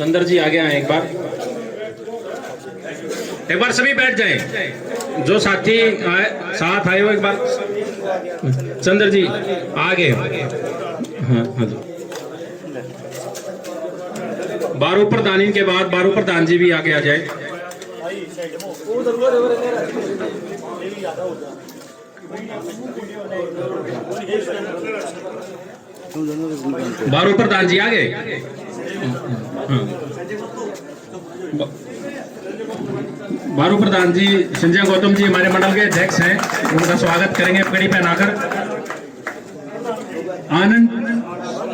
चंद्र जी आगे आए, एक बार सभी बैठ जाएं, जो साथी साथ आए हो एक बार। चंद्र जी आगे, हाँ हाँ जी। बारू प्रधान के बाद बारू प्रधान जी भी आगे आ जाए। बारू प्रधान जी आगे। बारू प्रधान जी संजय गौतम जी हमारे मंडल के अध्यक्ष हैं, उनका स्वागत करेंगे पगड़ी पहनाकर।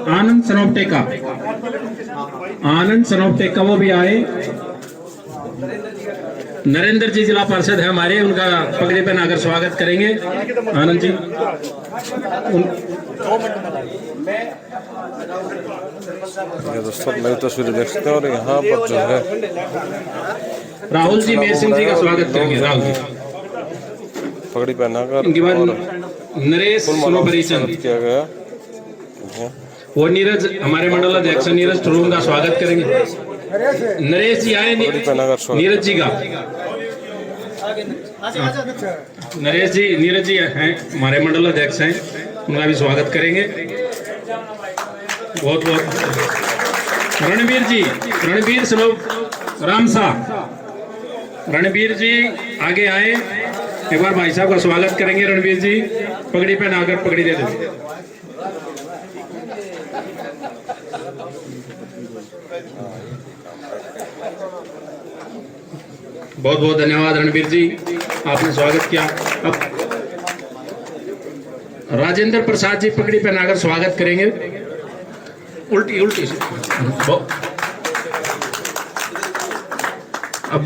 आनंद सनोपटे का वो भी आए। नरेंद्र जी जिला पार्षद है हमारे, उनका पगड़ी पहनाकर स्वागत करेंगे। आनंद जी दोस्तों मेरी तस्वीर देख सकते हैं और यहाँ पर जो है राहुल जी मेर सिंह जी का स्वागत करेंगे। राहुल जी पगड़ी पहनाकर इनके बाद नरेश सोनोपरीचंद किया गया। वो नीरज हमारे मंडल अध्यक्ष नीरज ठुरुम का स्वागत करेंगे। नरेश जी आए, नीरज जी का नीरज जी हैं हमारे मंडल अध्यक्ष हैं, उनका भी स्वागत करेंगे। बहुत बहुत रणवीर जी, रणवीर सलोक रामसा, रणवीर जी आगे आए, एक बार भाई साहब का स्वागत करेंगे। रणवीर जी पगड़ी पहनाकर पगड़ी दे दो। बहुत बहुत धन्यवाद रणवीर जी, आपने स्वागत किया। अब राजेंद्र प्रसाद जी पगड़ी पहनाकर स्वागत करेंगे। उल्टी उल्टी अब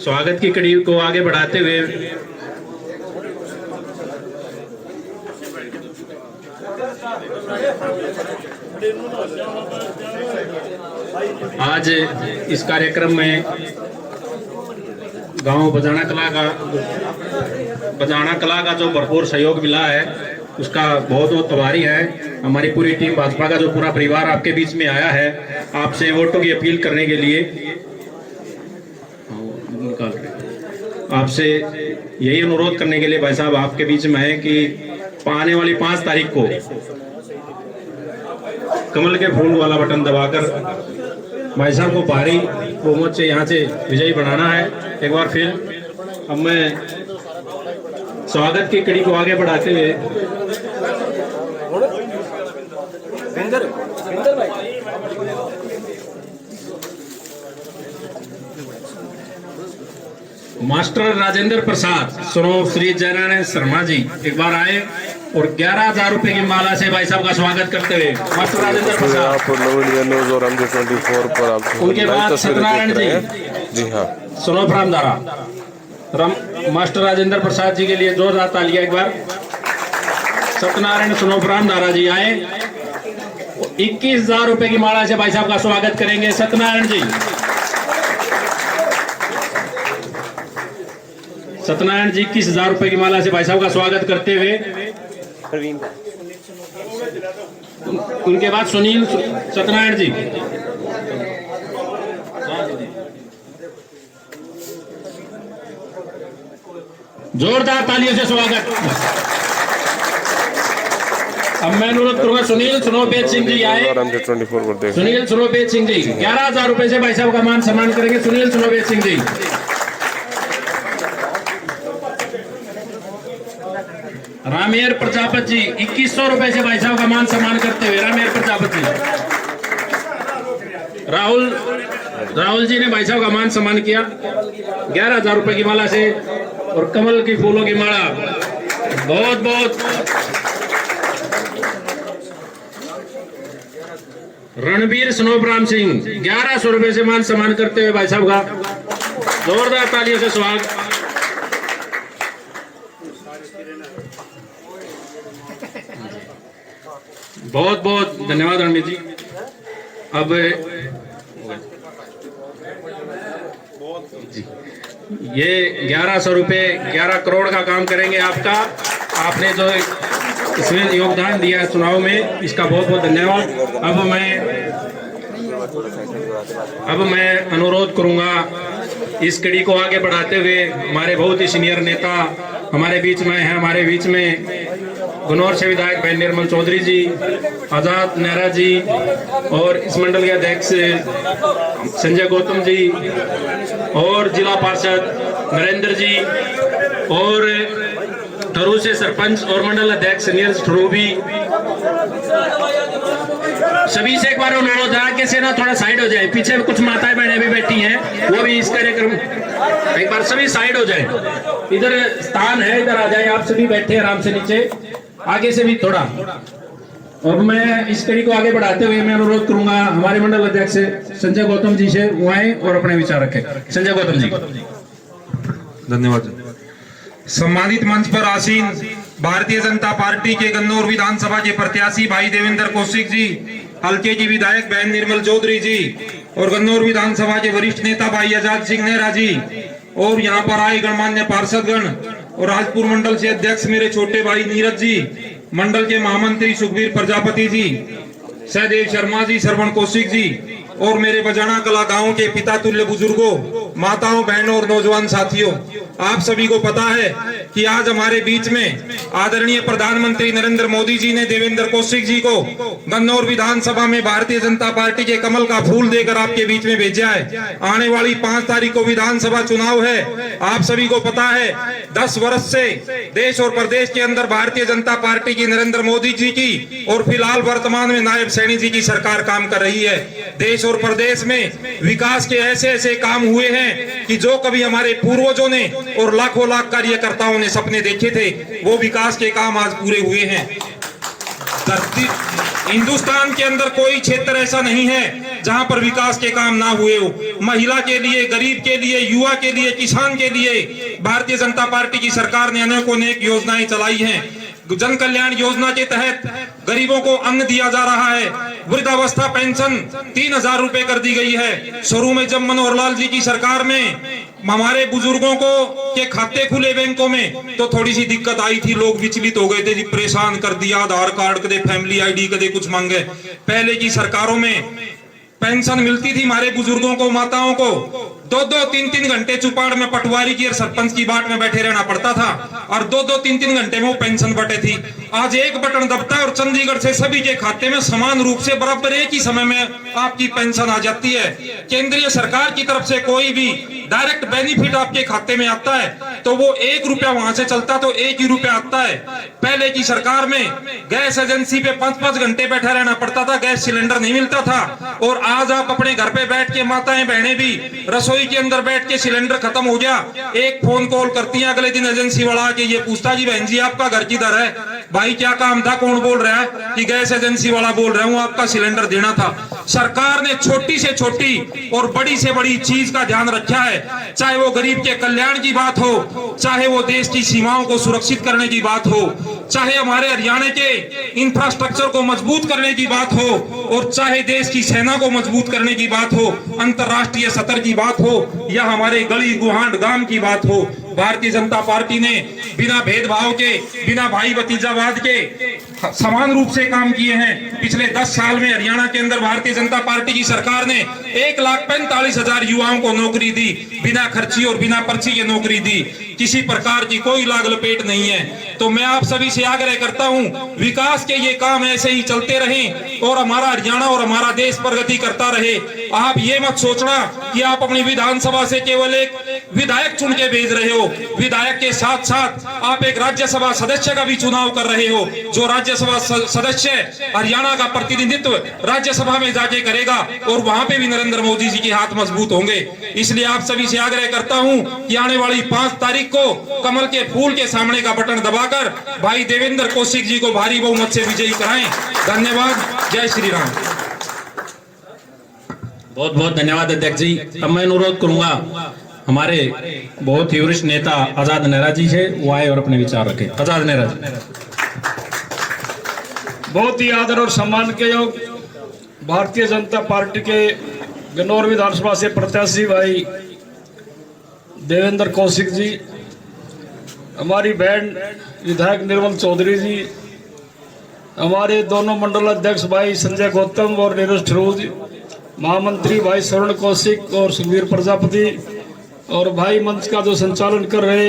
स्वागत की कड़ी को आगे बढ़ाते हुए आज इस कार्यक्रम में गांव बजाना कला का जो भरपूर सहयोग मिला है, उसका बहुत बहुत आभारी है। हमारी पूरी टीम भाजपा का जो पूरा परिवार आपके बीच में आया है, आपसे वोटों की अपील करने के लिए निकाल रहे, आपसे यही अनुरोध करने के लिए भाई साहब आपके बीच में है कि आने वाली 5 तारीख को कमल के फूल वाला बटन दबाकर भाई साहब को भारी बहुमत से यहाँ से विजयी बनाना है। एक बार फिर अब मैं स्वागत की कड़ी को आगे बढ़ाते हुए मास्टर राजेंद्र प्रसाद सरो श्री जयनारायण शर्मा जी एक बार आए और 11,000 रुपए की माला से भाई साहब का स्वागत करते हुए मास्टर राजेंद्र प्रसाद। न्यूज़ और MJ24 पर आप उनके बाद सत्यनारायण जी, जी हाँ, सोनोफ्राम दारा मास्टर राजेंद्र प्रसाद जी के लिए जोरदार तालियां। एक बार सत्यनारायण सोनोफ्राम दारा जी आए, 21,000 रुपए की माला से भाई साहब का स्वागत करेंगे। सत्यनारायण जी, सत्यनारायण जी 21,000 रुपए की माला से भाई साहब का स्वागत करते हुए उनके बाद सुनील सत्यनारायण जी, जोरदार तालियों से स्वागत। अब मैं अनुरोध करूंगा सुनील सुनोपेत सिंह जी आए। सुनील सुनोपेत सिंह जी 11,000 रुपए से भाई साहब का मान सम्मान करेंगे। सुनील सुनोपेत सिंह जी, रामेर प्रजापत जी 2100 रुपए से भाई साहब का मान सम्मान करते हुए रामेर प्रजापत जी। राहुल जी ने भाई साहब का मान सम्मान किया 11,000 रुपए की माला से और कमल की फूलों की माला। बहुत बहुत रणवीर स्नोब्राम सिंह 1100 रुपए से मान सम्मान करते हुए भाई साहब का जोरदार तालियों से स्वागत। बहुत बहुत धन्यवाद रणवीर जी। अब जी ये 1100 रुपए 11 करोड़ का काम करेंगे आपका। आपने जो इसमें योगदान दिया चुनाव में, इसका बहुत बहुत धन्यवाद। अब मैं अब मैं अनुरोध करूंगा इस कड़ी को आगे बढ़ाते हुए हमारे बहुत ही सीनियर नेता हमारे बीच में हैं, हमारे बीच में गन्नौर से विधायक भाई निर्मल चौधरी जी, आजाद नेहरा जी और इस मंडल के अध्यक्ष संजय गौतम जी और जिला पार्षद नरेंद्र जी और ठरू से सरपंच और मंडल अध्यक्ष नीरज ठरू भी, सभी से एक बार अनुरोध है कि से ना थोड़ा साइड हो जाए। पीछे कुछ माताएं बहनें भी बैठी हैं, वो भी इस कार्यक्रम एक बार सभी साइड हो जाए। इधर स्थान है, इधर आ जाए। आप सभी बैठे आराम से नीचे, आगे से भी थोड़ा। और मैं इस कड़ी को आगे बढ़ाते हुए मैं अनुरोध करूंगा हमारे मंडल अध्यक्ष संजय गौतम जी से, वो आए और अपने विचार रखें। संजय गौतम जी। धन्यवाद। सम्मानित मंच पर आसीन भारतीय जनता पार्टी के गन्नौर विधानसभा के प्रत्याशी भाई देवेंद्र कौशिक जी, हल्के की विधायक बहन निर्मल चौधरी जी और गन्नौर विधानसभा के वरिष्ठ नेता भाई आजाद सिंह नेहरा जी और यहाँ पर आए गणमान्य पार्षदगण और राजपुर मंडल से अध्यक्ष मेरे छोटे भाई नीरज जी, मंडल के महामंत्री सुखबीर प्रजापति जी, सहदेव शर्मा जी, श्रवण कौशिक जी और मेरे बजाना कला गांव के पिता तुल्य बुजुर्गों, माताओं, बहनों और नौजवान साथियों, आप सभी को पता है कि आज हमारे बीच में आदरणीय प्रधानमंत्री नरेंद्र मोदी जी ने देवेंद्र कौशिक जी को गन्नौर विधानसभा में भारतीय जनता पार्टी के कमल का फूल देकर आपके बीच में भेजा है। आने वाली 5 तारीख को विधानसभा चुनाव है। आप सभी को पता है 10 वर्ष से देश और प्रदेश के अंदर भारतीय जनता पार्टी की नरेंद्र मोदी जी की और फिलहाल वर्तमान में नायब सैनी जी की सरकार काम कर रही है। देश और प्रदेश में विकास के ऐसे ऐसे काम हुए हैं कि जो कभी हमारे पूर्वजों ने और लाखों लाख कार्यकर्ताओं ने सपने देखे थे, वो विकास के काम आज पूरे हुए हैं। धरती हिंदुस्तान के अंदर कोई क्षेत्र ऐसा नहीं है जहां पर विकास के काम ना हुए हो। महिला के लिए, गरीब के लिए, युवा के लिए, किसान के लिए भारतीय जनता पार्टी की सरकार ने अनेकों नेक योजनाएं चलाई हैं। जन कल्याण योजना के तहत गरीबों को अन्न दिया जा रहा है। वृद्धावस्था पेंशन 3000 रुपए कर दी गई है। शुरू में जब मनोहर लाल जी की सरकार में हमारे बुजुर्गों को के खाते खुले बैंकों में तो थोड़ी सी दिक्कत आई थी, लोग विचलित हो गए थे जी, परेशान कर दिया, आधार कार्ड कदे फैमिली आईडी कदे कुछ मांगे। पहले की सरकारों में पेंशन मिलती थी हमारे बुजुर्गों को, माताओं को 2-2, 3-3 घंटे चुपाड़ में पटवारी की और सरपंच की बाट में बैठे रहना पड़ता था और 2-2, 3-3 घंटे में वो पेंशन बटे थी। आज एक बटन दबता है और चंडीगढ़ से सभी के खाते में समान रूप से बराबर एक ही समय में आपकी पेंशन आ जाती है। केंद्रीय सरकार की तरफ से कोई भी डायरेक्ट बेनिफिट आपके खाते में आता है तो वो 1 रुपया वहां से चलता तो 1 ही रुपया आता है। पहले की सरकार में गैस एजेंसी पे 5-5 घंटे बैठा रहना पड़ता था, गैस सिलेंडर नहीं मिलता था। और आज आप अपने घर पे बैठ के, माताएं बहनें भी रसोई के अंदर बैठ के सिलेंडर खत्म हो गया, एक फोन कॉल करती है, अगले दिन एजेंसी वाला आके ये पूछता जी बहन जी आपका घर किधर है, भाई क्या काम था, कौन बोल रहा है, कि गैस एजेंसी वाला बोल रहा हूं, आपका सिलेंडर देना था। सरकार ने छोटी से छोटी और बड़ी से बड़ी चीज का ध्यान रखा है, चाहे वो गरीब के कल्याण की बात हो, चाहे वो देश की सीमाओं को सुरक्षित करने की बात हो, चाहे हमारे हरियाणा के इंफ्रास्ट्रक्चर को मजबूत करने की बात हो और चाहे देश की सेना को मजबूत करने की बात हो, अंतरराष्ट्रीय स्तर की बात हो या हमारे गली गुहांड गांव की बात हो। भारतीय जनता पार्टी ने बिना भेदभाव के, बिना भाई भतीजावाद के समान रूप से काम किए हैं। पिछले 10 साल में हरियाणा के अंदर भारतीय जनता पार्टी की सरकार ने 1,45,000 युवाओं को नौकरी दी, बिना खर्ची और बिना पर्ची की नौकरी दी, किसी प्रकार की कोई लाग लपेट नहीं है। तो मैं आप सभी से आग्रह करता हूं, विकास के ये काम ऐसे ही चलते रहें और हमारा हरियाणा और हमारा देश प्रगति करता रहे। आप ये मत सोचना कि आप अपनी विधानसभा से केवल एक विधायक चुन के भेज रहे हो, विधायक के साथ साथ आप एक राज्यसभा सदस्य का भी चुनाव कर रहे हो। जो राज्यसभा सदस्य हरियाणा का प्रतिनिधित्व राज्यसभा में जाके करेगा और वहां पे भी नरेंद्र मोदी जी के हाथ मजबूत होंगे। इसलिए आप सभी से आग्रह करता हूं कि आने वाली 5 तारीख को कमल के फूल के सामने का बटन दबाकर भाई देवेंद्र कौशिक जी को भारी बहुमत से विजयी कराएं। धन्यवाद। जय श्री राम। बहुत बहुत धन्यवाद अध्यक्ष जी। अब मैं अनुरोध करूंगा हमारे बहुत ही वरिष्ठ नेता आजाद नेहरा जी से, वो आए और अपने विचार रखें। आजाद नेहरा जी। बहुत ही आदर और सम्मान के योग भारतीय जनता पार्टी के गन्नौर विधानसभा से प्रत्याशी भाई देवेंद्र कौशिक जी, हमारी बहन विधायक निर्मल चौधरी जी, हमारे दोनों मंडल अध्यक्ष भाई संजय गौतम और नीरज ठरू जी, महामंत्री भाई स्वर्ण कौशिक और सुखबीर प्रजापति, और भाई मंच का जो संचालन कर रहे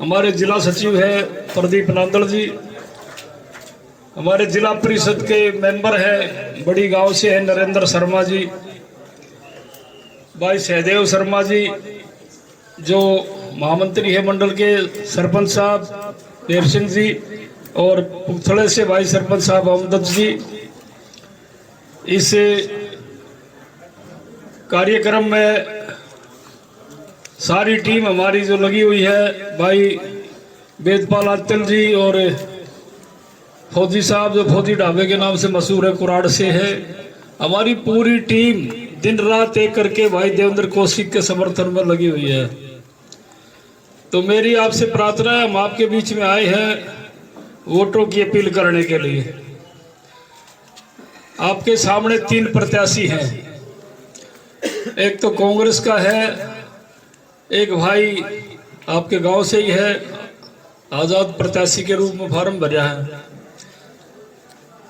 हमारे जिला सचिव है प्रदीप नांदड़ जी, हमारे जिला परिषद के मेंबर है बड़ी गांव से है नरेंद्र शर्मा जी, भाई सहदेव शर्मा जी जो महामंत्री है मंडल के, सरपंच साहब देर सिंह जी, और पुथड़े से भाई सरपंच साहब अहमद जी। इस कार्यक्रम में सारी टीम हमारी जो लगी हुई है, भाई वेदपाल आचल जी और फौजी साहब जो फौजी ढाबे के नाम से मशहूर है कुराड़ से है, हमारी पूरी टीम दिन रात एक करके भाई देवेंद्र कौशिक के समर्थन में लगी हुई है। तो मेरी आपसे प्रार्थना है, हम आपके बीच में आए हैं वोटों की अपील करने के लिए। आपके सामने 3 प्रत्याशी हैं, एक तो कांग्रेस का है, एक भाई आपके गांव से ही है, आजाद प्रत्याशी के रूप में फॉर्म भरा है।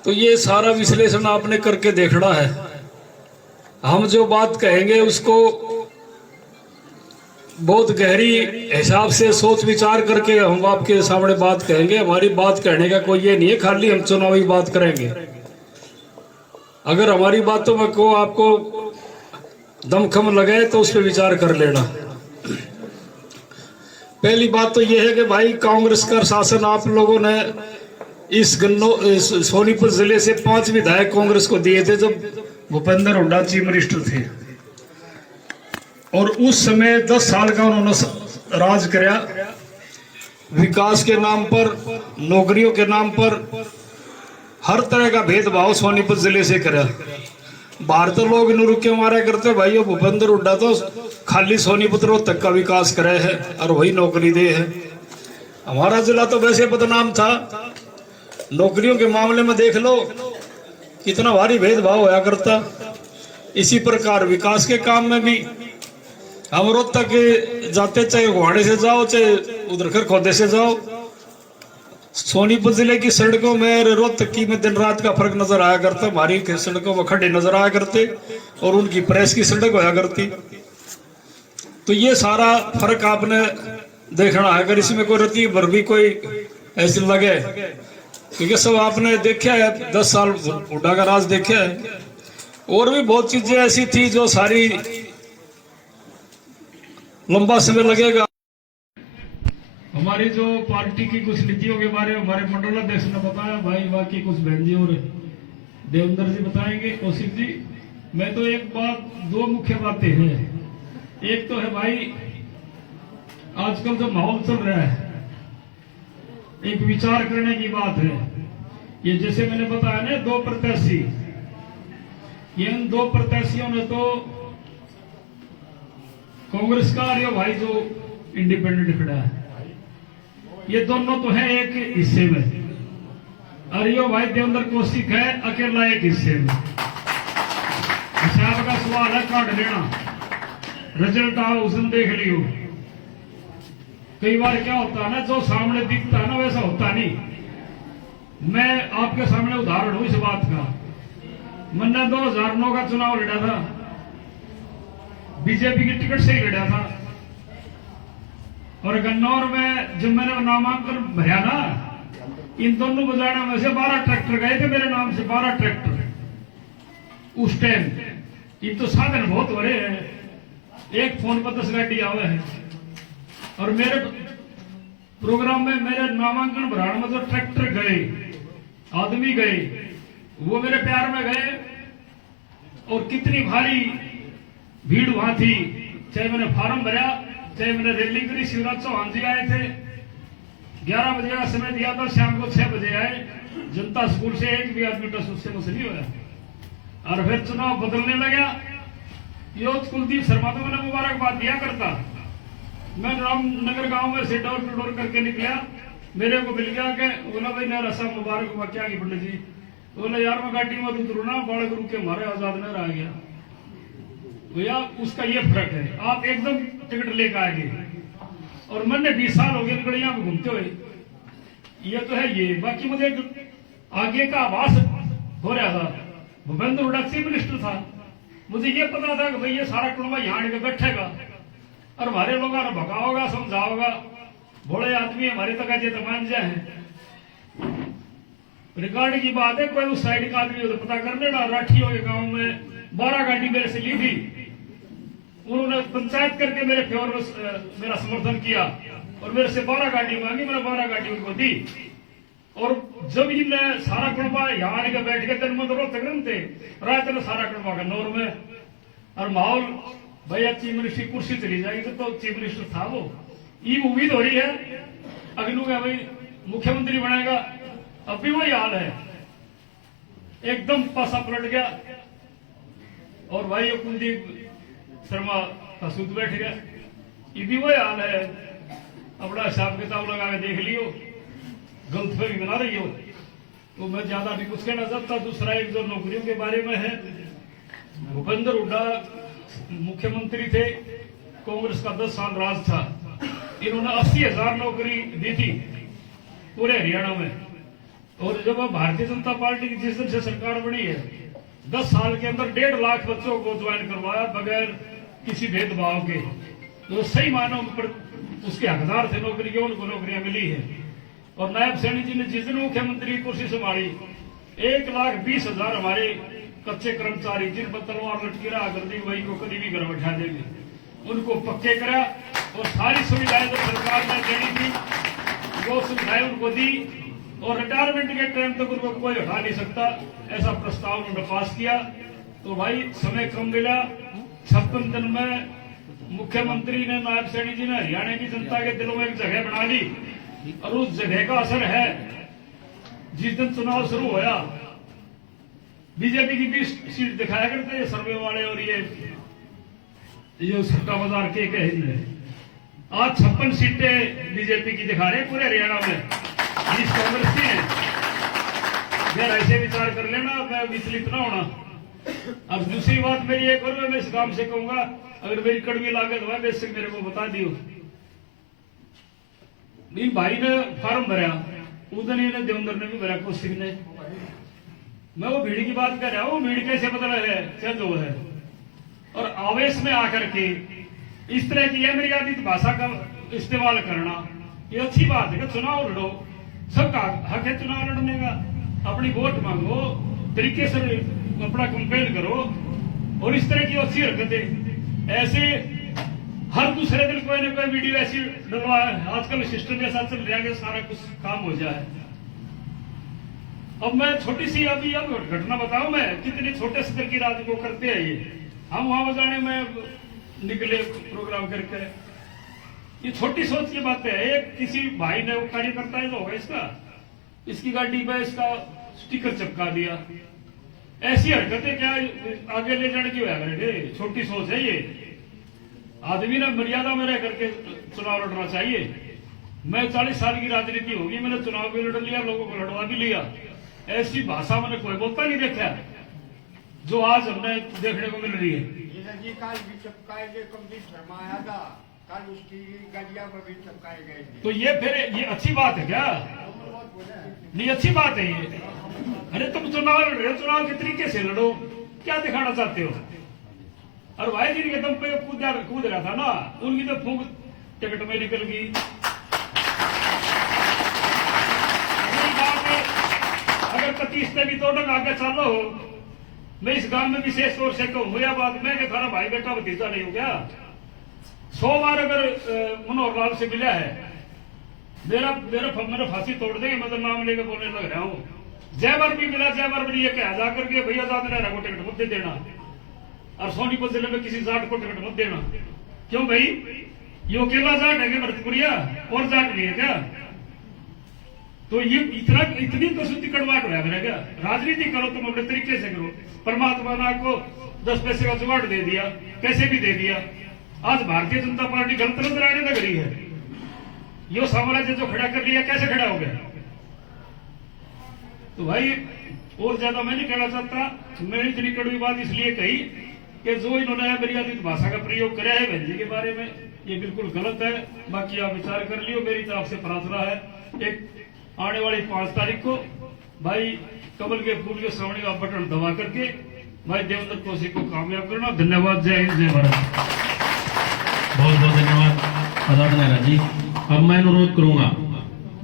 तो ये सारा विश्लेषण आपने करके देखना है। हम जो बात कहेंगे उसको बहुत गहरी हिसाब से सोच विचार करके हम आपके सामने बात कहेंगे। हमारी बात कहने का कोई ये नहीं है खाली हम चुनावी बात करेंगे। अगर हमारी बातों में को आपको दमखम लगे तो उस पर विचार कर लेना। पहली बात तो यह है कि भाई कांग्रेस का शासन आप लोगों ने इस सोनीपत जिले से 5 विधायक कांग्रेस को दिए थे जब भूपेंद्र हुड्डा चीफ मिनिस्टर थे, और उस समय 10 साल का उन्होंने राज किया। विकास के नाम पर, नौकरियों के नाम पर हर तरह का भेदभाव सोनीपत जिले से करा। बाहर तो लोग इन रुके मारा करते भाई, भूपेंद्र हुड्डा तो खाली सोनीपत रोहतक का विकास करे है और वही नौकरी दे है। हमारा जिला तो वैसे बदनाम था, नौकरियों के मामले में देख लो कितना भारी भेदभाव होया करता। इसी प्रकार विकास के काम में भी हम रोहतक जाते, चाहे गुवाहाटी से जाओ चाहे उधर खरखोदे से जाओ, सोनीपत जिले की सड़कों में रोहतक की में दिन रात का फर्क नजर आया करता। हमारी सड़कों में खड्डे नजर आया करते और उनकी प्रेस की सड़क होया करती। तो ये सारा फर्क आपने देखना है। अगर इसमें कोई रत्ती भर भी कोई ऐसे लगे, क्योंकि सब आपने देखा है, 10 साल हुड्डा का राज देखा है। और भी बहुत चीजें ऐसी थी जो सारी लंबा समय लगेगा। हमारी जो पार्टी की कुछ नीतियों के बारे में हमारे मंडल अध्यक्ष ने बताया, भाई बाकी कुछ बहन जी और देवेंद्र जी बताएंगे, कौशिक जी। मैं तो एक बात, 2 मुख्य बातें हैं। एक तो है भाई आजकल जो माहौल चल रहा है, एक विचार करने की बात है। ये जैसे मैंने बताया ना 2 प्रत्याशी, ये इन 2 प्रत्याशियों ने तो कांग्रेस का और ये भाई जो इंडिपेंडेंट खड़ा है, ये दोनों तो है एक हिस्से में, और ये भाई देवेंद्र कौशिक है अकेला एक हिस्से में। हिसाब का सवाल है, काट लेना, रिजल्ट आओ उस दिन देख लियो। कई बार क्या होता है ना, जो सामने दिखता है ना वैसा होता नहीं। मैं आपके सामने उदाहरण हूं इस बात का। मैंने 2009 का चुनाव लड़ा था, बीजेपी की टिकट से ही लड़ा था, और गन्नौर में जब मैंने नामांकन भरा ना, इन दोनों बजाना में से 12 ट्रैक्टर गए थे मेरे नाम से, 12 ट्रैक्टर उस टाइम। ये तो साधन बहुत बड़े हैं, एक फोन पर 10 गाड़ी आवे है। और मेरे प्रोग्राम में मेरे नामांकन भराने में जो ट्रैक्टर गए, आदमी गए, वो मेरे प्यार में गए, और कितनी भारी भीड़ वहां थी। चाहे मैंने फार्म भरा, चाहे मैंने रैली करी, शिवराज चौहान जी आए थे, 11 बजे का समय दिया था, शाम को 6 बजे आए। जनता स्कूल से एक भी आदमी उससे नहीं होया, और फिर चुनाव बदलने लगा। यो कुलदीप शर्मा तो मैंने मुबारकबाद दिया करता। मैं रामनगर गांव में से डोर टू डोर करके निकला, मेरे को मिल गया के बोला भाई ना रसा मुबारक हुआ क्या की पंडित जी। बोला यार मैं गाड़ी में उतरू ना, बालक रुक के मारे आजाद न रह गया। भैया उसका ये फर्क है, आप एकदम टिकट लेकर आ गए, और मैंने 20 साल हो गए गड़िया में घूमते हुए। ये तो है ये। बाकी मुझे आगे का आवास हो रहा था, भूपेंद्र हुड्डा चीफ मिनिस्टर था, मुझे ये पता था कि भाई ये सारा कुटुंबा यहाँ आके बैठेगा और हमारे लोग भगाओगा समझाओगा, बड़े आदमी हमारे तक अजय तमान जाए। रिकॉर्ड की बात है, कोई उस साइड का आदमी हो तो पता कर लेना। राठियों के गांव में 12 गाड़ी मेरे से ली थी, उन्होंने पंचायत करके मेरे फेवर में मेरा समर्थन किया और मेरे से 12 गाड़ी मांगी, मैंने 12 गाड़ी उनको दी। और जब इनने सारा कुटुंबा यहाँ आने के बैठ के दिन में तो तकरीबन थे रात में सारा कुटुंबा गन्नौर में, और माहौल भैया चीफ मिनिस्टर की कुर्सी चली जाएगी तो चीफ मिनिस्टर था वो। ये उम्मीद हो रही है अगलू का भाई मुख्यमंत्री बनेगा, अब भी वही हाल है, एकदम पासा पलट गया। और भाई कुलदीप शर्मा का सूद बैठ गया, ये भी वही हाल है। अपना हिसाब किताब लगा के देख लियो, गलतफहमी बना रही हो तो मैं ज्यादा भी कुछ कहना चाहता। दूसरा एक जो नौकरियों के बारे में है, भूपेंद्र हुड्डा मुख्यमंत्री थे, कांग्रेस का 10 साल राज था, इन्होंने 80,000 नौकरी दी थी पूरे हरियाणा में। और जब भारतीय जनता पार्टी की जिस दिन से सरकार बनी है 10 साल के अंदर 1.5 लाख बच्चों को ज्वाइन करवाया बगैर किसी भेदभाव के। जो सही मानों पर उसके हकदार थे नौकरी के, उनको नौकरियां मिली है। और नायब सैनी जी ने जिस दिन मुख्यमंत्री की कुर्सी संभाली 1,20,000 हमारे कच्चे कर्मचारी जिन पर तलवार लटकी रहा कर दी वही को कभी भी घर बैठा देंगे, उनको पक्के करा और सारी सुविधाएं जो सरकार ने देनी थी वो सुविधाएं उनको दी। और रिटायरमेंट के टाइम तक उनको कोई हटा नहीं सकता, ऐसा प्रस्ताव उन्होंने पास किया। तो भाई समय कम मिला, 56 दिन में मुख्यमंत्री ने नायब सैनी जी ने हरियाणा की जनता के दिलों में एक जगह बना ली। और उस जगह का असर है, जिस दिन चुनाव शुरू होया बीजेपी की 20 सीट दिखाया करते हैं सर्वे वाले, और ये सट्टा बाजार के कहे आज 56 सीटें बीजेपी की दिखा रहे हैं पूरे हरियाणा में, 20 कांग्रेस की है। यार ऐसे विचार कर लेना, मैं विचलित ना होना। अब दूसरी बात मेरी एक और, मैं इस काम से कहूंगा अगर मेरी कड़वी लागत हुआ बेशक मेरे को बता दियो। इन भाई ने फार्म भरा, उधर ही देवेंद्र ने भी भरा, कौशिक ने। मैं वो भीड़ की बात कर रहा हूँ, भीड़ कैसे बदला है, चेंज हुआ है। और आवेश में आकर के इस तरह की अमर्यादित भाषा का इस्तेमाल करना ये अच्छी बात है कि चुनाव लड़ो, सबका हक है चुनाव लड़ने का, अपनी वोट मांगो, तरीके से अपना कंपेन करो। और इस तरह की अच्छी हरकतें ऐसे हर दूसरे दिन कोई ना कोई वीडियो ऐसी डलवा, आजकल सिस्टम ऐसा चल रहा है कि सारा कुछ काम हो जाए। अब मैं छोटी सी अभी अब घटना बताऊं, मैं कितने छोटे स्तर की रात को करते हैं ये। हम वहां बजाने में निकले प्रोग्राम करके, ये छोटी सोच की बात है। एक किसी भाई ने वो कार्यकर्ता ही तो होगा इसका, इसकी गाड़ी पे इसका स्टिकर चिपका दिया। ऐसी हरकतें क्या आगे ले जाने की होया करेंगे, छोटी सोच है ये। आदमी ने मर्यादा में रह करके चुनाव लड़ना चाहिए। मैं 40 साल की राजनीति होगी, मैंने चुनाव भी लड़ लिया, लोगों को लड़वा भी लिया। ऐसी भाषा मैंने कोई बोलता नहीं देखा जो आज हमने देखने को मिल रही है। जी कल भी चपकाए गए, कमजी फरमाया था कल उसकी गाड़ियां पर भी चपकाए गए। तो ये फिर ये अच्छी बात है क्या? नहीं अच्छी बात है ये। अरे तुम चुनाव लड़ रहे हो, चुनाव के तरीके से लड़ो, क्या दिखाना चाहते हो? और भाई जी के दम पे कूद रहा था ना, उनकी तो फूंक टिकट में निकल गई। अगर 25 से भी तो आगे चलो हो, मैं इस गांव में विशेष तौर से कहूँ यह बात में कि थारा भाई बेटा भतीजा नहीं हो गया। 100 बार अगर मनोहर लाल से मिला है, मेरा फांसी तोड़ देंगे, मैं तो नाम लेके बोलने लग रहा हूँ। जय बार भी मिला, जय बार भी ये कहा जा करके भैया जात रहना को टिकट मत दे देना, और सोनीपत जिले में किसी जाट को टिकट मत देना। क्यों भाई, ये अकेला जाट है क्या भरतपुरिया, और जाट नहीं है क्या? तो ये इतनी तो शुद्धि कड़वाट होया मेरा क्या? राजनीति करो तुम अपने तरीके से करो। परमात्मा ने आपको 10 पैसे का जुगाड़ दे दिया, कैसे भी दे दिया। आज भारतीय जनता पार्टी गलत नजर आने लग रही है। यो साम्राज्य जो खड़ा कर लिया कैसे खड़ा हो गया? तो भाई और ज्यादा मैं नहीं कहना चाहता। मैंने इतनी कड़वी बात इसलिए कही कि जो इन्होंने मर्यादित भाषा का प्रयोग किया है बहन के बारे में, ये बिल्कुल गलत है। बाकी आप विचार कर लियो। मेरी तरफ से प्रार्थना है, एक आने वाली 5 तारीख को भाई कमल के फूल के सामने का बटन दबा करके भाई देवेंद्र कौशिक को कामयाब करना। धन्यवाद। जय हिंद, जय भारत। बहुत बहुत धन्यवाद आजाद नेहरा जी। अब मैं अनुरोध करूंगा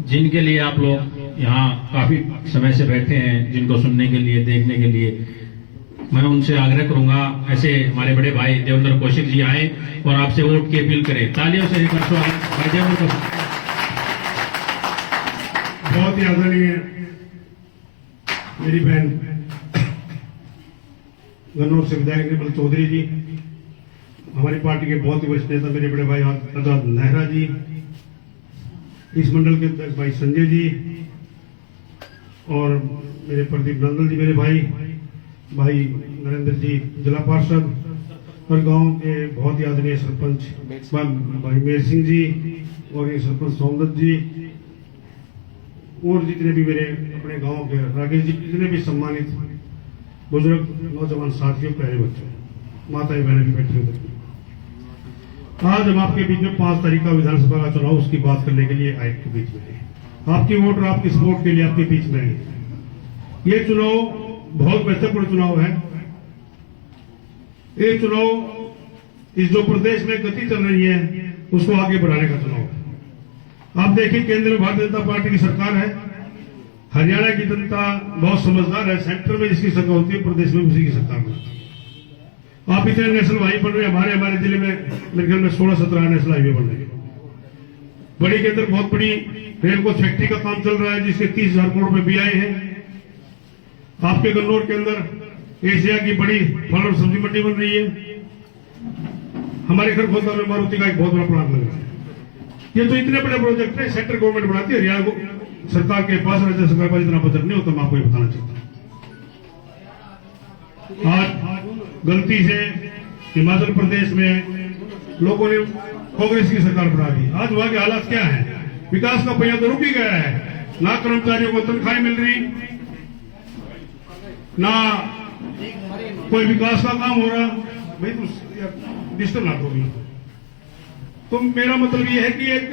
जिनके लिए आप लोग यहाँ काफी समय से बैठे हैं, जिनको सुनने के लिए, देखने के लिए, मैं उनसे आग्रह करूंगा ऐसे हमारे बड़े भाई देवेंद्र कौशिक जी आए और आपसे वोट की अपील करें। तालियों से एक बार स्वागत भाई देवेंद्र कौशिक। बहुत ही आदरणीय मेरी बहन गन्नौर से विधायक निर्मल चौधरी जी, हमारी पार्टी के बहुत ही वरिष्ठ नेता मेरे बड़े भाई आजाद नेहरा जी, इस मंडल के अध्यक्ष भाई संजय जी और मेरे प्रदीप नंदन जी, मेरे भाई नरेंद्र जी जिला पार्षद, और गांव के बहुत ही आदरणीय सरपंच भाई मेर सिंह जी और ये सरपंच सोमदत्त जी, और जितने भी मेरे अपने गांव के राकेश जी, जितने भी सम्मानित बुजुर्ग नौजवान साथियों, प्यारे बच्चों, माताएं बहनें भी बैठी हुई, आज हम आपके बीच में 5 तारीख का विधानसभा का चुनाव उसकी बात करने के लिए आए के बीच में आपकी वोट और आपकी सपोर्ट के लिए आपके बीच में है। ये चुनाव बहुत महत्वपूर्ण चुनाव है। ये चुनाव इस जो प्रदेश में गति चल रही है उसको आगे बढ़ाने का चुनाव है। आप देखिए, केंद्र में भारतीय जनता पार्टी की सरकार है, हरियाणा की जनता बहुत समझदार है, सेंटर में जिसकी सरकार होती है प्रदेश में उसी की सरकार होती है। आप इतने नेशनल हाईवे बन रहे हैं, हमारे जिले में मेरे ख्याल में 16-17 नेशनल हाईवे बन रहे हैं। बड़ी के अंदर बहुत बड़ी रेल कोच फैक्ट्री का काम चल रहा है जिसके 30,000 करोड़ रुपए भी आए हैं। आपके गन्नौर के अंदर एशिया की बड़ी फल और सब्जी मंडी बन रही है। हमारे खरखोदा में मारुति का एक बहुत बड़ा प्लांट लग रहा है। ये तो इतने बड़े प्रोजेक्ट है, सेंट्रल गवर्नमेंट बनाती है, हरियाणा को सरकार के पास, राज्य सरकार के पास इतना बजट नहीं होता। मैं आपको ये बताना चाहता हूँ, आज गलती से हिमाचल प्रदेश में लोगों ने कांग्रेस की सरकार बना दी। आज वहां के हालात क्या है? विकास का पहिया तो रुक ही गया है, ना कर्मचारियों को तनख्वाहें मिल रही, ना कोई विकास का काम हो रहा। भाई तो डिस्टर्ब ना होगी। तो मेरा मतलब ये है कि एक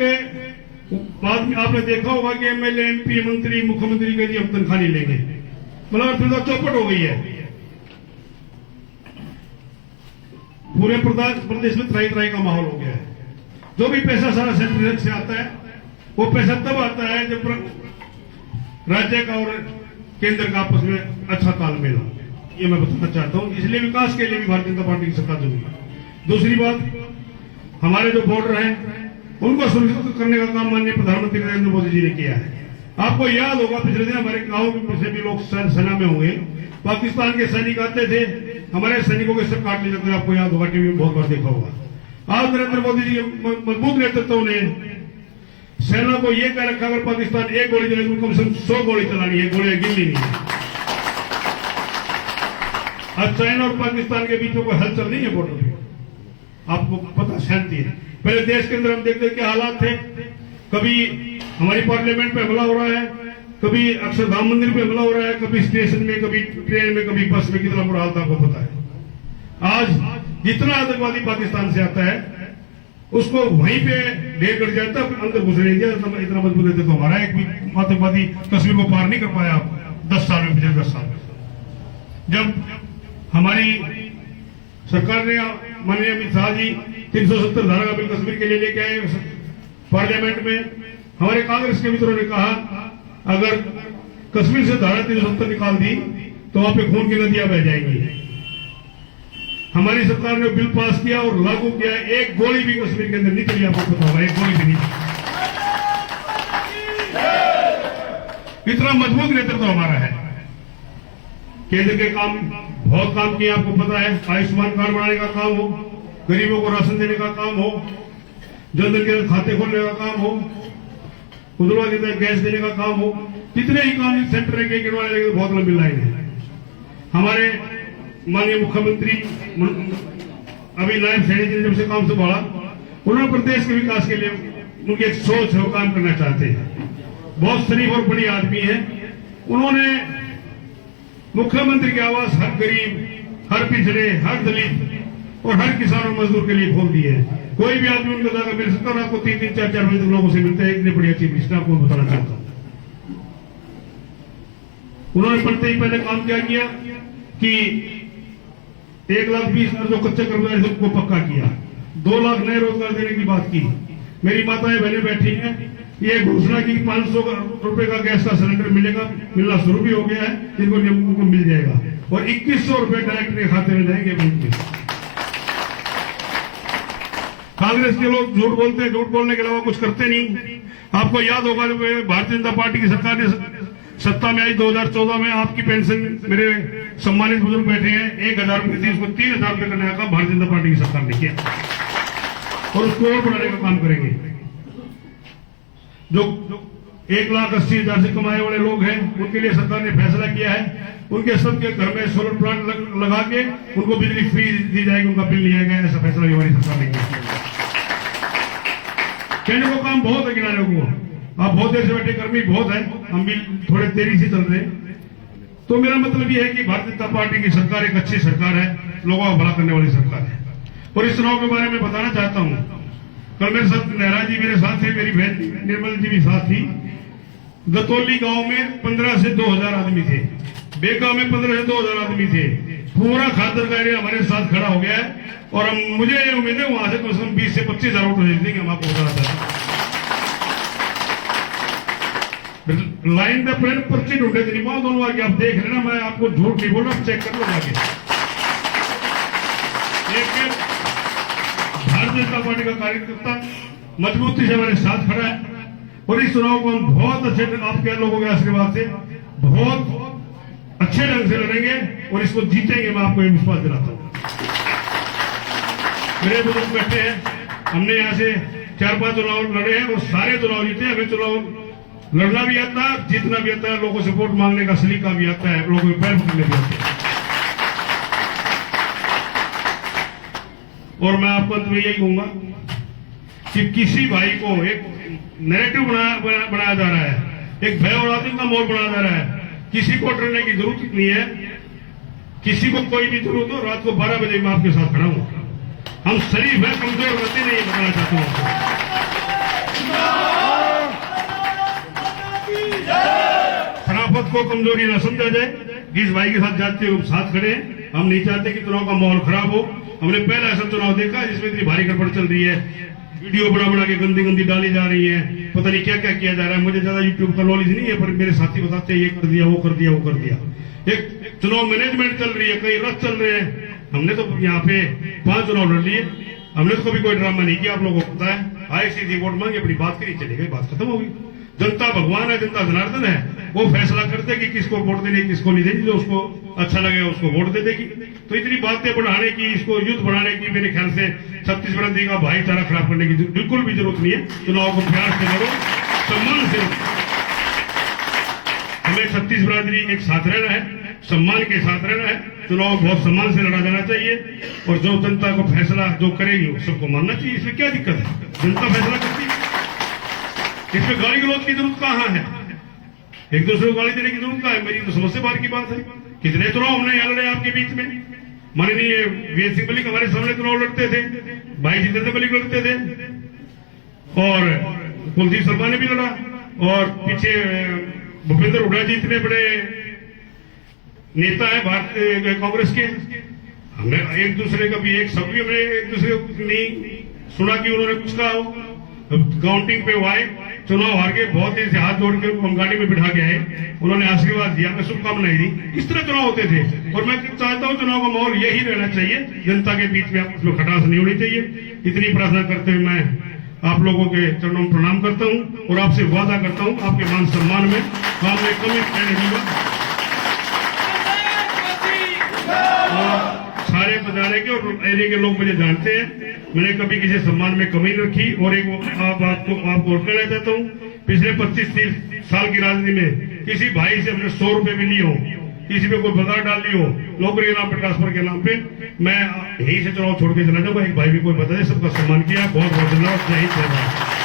बाद में आपने देखा होगा कि एमएलए, एमपी, मंत्री, मुख्यमंत्री के लिए हम तनख्वाह नहीं लेंगे, मतलब अर्थव्यवस्था चौपट हो गई है। पूरे प्रदेश में त्राही का माहौल हो गया है। जो भी पैसा सारा सेंट्रल से आता है, वो पैसा तब आता है जब राज्य का और केंद्र का आपस में अच्छा तालमेल हो। ये मैं बताना चाहता हूं। इसलिए विकास के लिए भी भारतीय जनता पार्टी की सरकार जरूरी है। दूसरी बात, हमारे जो बॉर्डर हैं उनको सुरक्षित करने का काम माननीय प्रधानमंत्री नरेंद्र मोदी जी ने किया है। आपको याद होगा, पिछले दिन हमारे गांव से भी लोग सेना में हुए, पाकिस्तान के सैनिक आते थे, हमारे सैनिकों के सर काट ले जाते थे। आपको याद होगा, टीवी में बहुत बार देखा होगा। आज नरेंद्र मोदी जी के मजबूत नेतृत्व ने सेना को यह कह रखा, अगर पाकिस्तान एक गोली चले तो कम से कम 100 गोली चलानी है, गोलियां गिननी नहीं है। आज चाइना और पाकिस्तान के बीच में कोई हलचल नहीं है बॉर्डर पे, आपको पता, शांति है। पहले देश के अंदर हम देखते क्या हालात थे, कभी हमारी पार्लियामेंट पे हमला हो रहा है, कभी अक्षरधाम मंदिर पे हमला हो रहा है, कभी स्टेशन में, कभी ट्रेन में, कभी बस में, कितना बुरा हाल था आपको पता है। आज जितना आतंकवादी पाकिस्तान से आता है उसको वहीं पे ढेर कर जाता है, अंदर घुसने नहीं दिया। इतना मजबूत रहते तो हमारा एक भी आतंकवादी कश्मीर को पार नहीं कर पाया 10 साल में, पिछले 10 साल में। जब हमारी सरकार ने, माननीय अमित शाह जी 370 धारा का बिल कश्मीर के लिए लेके आए पार्लियामेंट में, हमारे कांग्रेस के मित्रों ने कहा अगर कश्मीर से धारा 370 निकाल दी तो वहां पे खून की नदियां बह जाएंगी। हमारी सरकार ने बिल पास किया और लागू किया, एक गोली भी कश्मीर के अंदर नहीं चली, आपको पता होगा, एक गोली भी नहीं। इतना मजबूत नेतृत्व हमारा है। केंद्र के काम, बहुत काम किए, आपको पता है। आयुष्मान कार्ड बनाने का काम हो, गरीबों को राशन देने का काम हो, जनधन के खाते खोलने का काम हो, उज्ज्वला के तहत गैस देने का काम हो, कितने ही काम सेंटर के गिनवाने लगे तो बहुत लंबी लाइन है। हमारे माननीय मुख्यमंत्री अभी नायब सैनी जी ने जब से काम संभाला, उन्होंने प्रदेश के विकास के लिए उनकी एक सोच है, वो काम करना चाहते हैं। बहुत शरीफ और बड़ी आदमी है। उन्होंने मुख्यमंत्री की आवास हर गरीब, हर पिछड़े, हर दलित और हर किसान और मजदूर के लिए खोल दी है। कोई भी आदमी उनको जाकर मिल सकता है। आपको 3-3, 4-4 बजे तक लोगों से मिलते हैं। इतनी बड़ी अच्छी लिस्ट आपको बताना चाहता हूं। उन्होंने पढ़ते ही पहले काम क्या किया कि 1,20,000 जो कच्चे कर्मचारी सबको पक्का किया, 2 लाख नए रोजगार देने की बात की। मेरी माताएं बहनें बैठी हैं, ये घोषणा की 500 रुपए का गैस का सिलेंडर मिलेगा, मिलना शुरू भी हो गया है, जिनको मिल जाएगा, और 2100 रुपए डायरेक्ट मेरे खाते में जाएंगे बैंक में। कांग्रेस के लोग झूठ बोलते हैं, झूठ बोलने के अलावा कुछ करते नहीं। आपको याद होगा जब भारतीय जनता पार्टी की सरकार ने सत्ता में आई 2014 में, आपकी पेंशन, मेरे सम्मानित बुजुर्ग बैठे हैं, 1,000 रुपए थी, उसको 3,000 रुपए करने का काम भारतीय जनता पार्टी की सरकार ने किया, और उसको और बढ़ाने का काम करेंगे। जो 1,80,000 से कमाए वाले लोग हैं, उनके लिए सरकार ने फैसला किया है, उनके सबके घर में सोलर प्लांट लगा के उनको बिजली फ्री दी जाएगी, उनका बिल नहीं आएगा। ऐसा फैसला भी हमारी सरकार ने किया। कहने को काम बहुत है, गिनाने को आप बहुत देर से बैठे, गर्मी बहुत है, हम भी थोड़े देरी से चल रहे हैं। तो मेरा मतलब यह है कि भारतीय जनता पार्टी की सरकार एक अच्छी सरकार है, लोगों का भला करने वाली सरकार है। और इस चुनाव के बारे में बताना चाहता हूं, कल मेरे साथ नेहरा जी मेरे साथ थे, मेरी बहन निर्मल जी भी साथ थी। गतौली गांव में 15 से 2,000 आदमी थे, बेगा में 15 से 2,000 आदमी थे। पूरा खादर का एरिया हमारे साथ खड़ा हो गया है, और हम मुझे उम्मीद है वहां से कम से कम 20 से 25,000 वोट दे देंगे। हम आपको बताना चाहते हैं, लाइन पे फ्रेंड पर्ची ढूंढे थे, बहुत दोनों आगे आप देख लेना, मैं आपको झूठ नहीं बोल रहा, चेक कर लो जाके। भारतीय जनता पार्टी का कार्यकर्ता मजबूती से हमारे साथ खड़ा है, और इस चुनाव को हम बहुत अच्छे आपके लोगों के आशीर्वाद से बहुत अच्छे ढंग से लड़ेंगे, और इसको जीतेंगे। मैं आपको ये विश्वास दिलाता हूं। मेरे बुजुर्ग बैठे हैं, हमने यहाँ से 4-5 चुनाव लड़े हैं, और सारे चुनाव जीते। हमें चुनाव लड़ना भी आता है, जीतना भी आता है, लोगों से वोट मांगने का सलीका भी आता है, लोगों के पैर पकड़ने भी आते हैं। और मैं आपको अंत में यही कहूंगा कि किसी भाई को एक नैरेटिव बनाया जा रहा है, एक भय और आतंक का माहौल बनाया जा रहा है। किसी को डरने की जरूरत नहीं है, किसी को कोई भी जरूरत हो, रात को 12 बजे मैं आपके साथ खड़ा हूं। हम शरीफ है, कमजोर रहते नहीं, बताना चाहता हूं। खराफत को कमजोरी न समझा जाए। जिस भाई के साथ जाते हुए साथ खड़े हैं, हम नहीं चाहते कि चुनाव का माहौल खराब हो। हमने पहला ऐसा चुनाव देखा जिसमें इतनी भारी गड़बड़ चल रही है, वीडियो बना के गंदी डाली जा रही है, पता नहीं क्या क्या किया जा रहा है। मुझे ज्यादा यूट्यूब का नॉलेज नहीं है, पर मेरे साथी बताते हैं ये कर दिया, वो कर दिया, वो कर दिया। एक चुनाव मैनेजमेंट चल रही है, कई रथ चल रहे हैं। हमने तो यहाँ पे 5 चुनाव लड़ लिए, हमने तो कभी कोई ड्रामा नहीं किया। आप लोगों को पता है, आए सीधी वोट मांगे, अपनी बात करी, चली गई, बात खत्म हो गई। जनता भगवान है, जनता जनार्दन है, वो फैसला करते कि किसको वोट देने, किसको नहीं देनी। जो उसको अच्छा लगेगा उसको वोट दे देगी। तो इतनी बातें बढ़ाने की, इसको युद्ध बढ़ाने की, मेरे ख्याल से छत्तीसगढ़ का भाईचारा खराब करने की बिल्कुल भी जरूरत नहीं है। चुनाव को प्यार से लड़ो, सम्मान से। हमें छत्तीस बिरादरी एक साथ रहना है, सम्मान के साथ रहना है। चुनाव बहुत सम्मान से लड़ा जाना चाहिए, और जो जनता को फैसला जो करेगी सबको मानना चाहिए। इसमें क्या दिक्कत है? जनता फैसला करती है, इसमें गाली गलौज की जरूरत कहाँ है? एक दूसरे को गाली देने की जरूरत कहाँ है? मेरी तो समझ से बाहर की बात है। कितने चुनाव हमने यहाँ लड़े आपके बीच में। माननीय वीर सिंह मलिक हमारे सामने चुनाव लड़ते थे, भाई जितेंद्र मलिक लड़ते थे, और कुलदीप शर्मा ने भी लड़ा, और पीछे भूपेंद्र हुड्डा जी इतने बड़े नेता है भारतीय कांग्रेस के। हमने एक दूसरे का भी एक सब भी हमने एक दूसरे को नहीं सुना कि उन्होंने कुछ कहा हो। काउंटिंग पे हुआ, चुनाव हार के बहुत ही हाथ जोड़ के हम गाड़ी में बिठा के आए, उन्होंने आशीर्वाद दिया, मैं शुभकामनाएं दी। इस तरह चुनाव होते थे, और मैं चाहता हूं चुनाव का माहौल यही रहना चाहिए। जनता के बीच में उसमें खटास नहीं होनी चाहिए। इतनी प्रार्थना करते हुए मैं आप लोगों के चरणों में प्रणाम करता हूं, और आपसे वादा करता हूं आपके मान सम्मान में काम में कमी रहने दूंगा। सारे बजाने के और एरिया के लोग मुझे जानते हैं, मैंने कभी किसी सम्मान में कमी नहीं रखी। और एक आपको कहना चाहता हूँ, पिछले 25-30 साल की राजनीति में किसी भाई से हमने 100 रुपए भी लिए हो, किसी पे कोई बाजार डाल ली हो, नौकरी के नाम पे, ट्रांसफर के नाम पे, मैं यहीं से चुनाव छोड़ के चला जाऊंगा। एक भाई भी कोई बता दे, सबका सम्मान किया। बहुत बहुत धन्यवाद। जय हिंद, जय भारत।